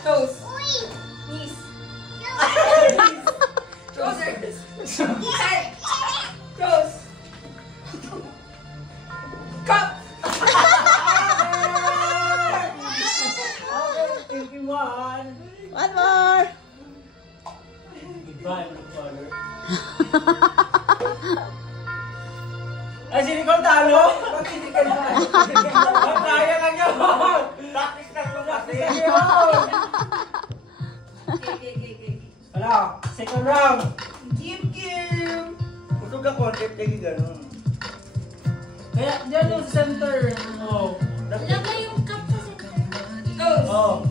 Toes. Knees. Trousers. Head. Toes. Cup. Okay, 21. One more. Goodbye, my father. Ay, sino kong talo? Bakit hindi ka naman? Kaya lang yun! Practice na kung practice na yun! Okay. Wala, second round! Kim. Usog ang content lagi gano'n. Kaya dyan yung center. Oo. Lagay yung cup sa center. Toes. Oo.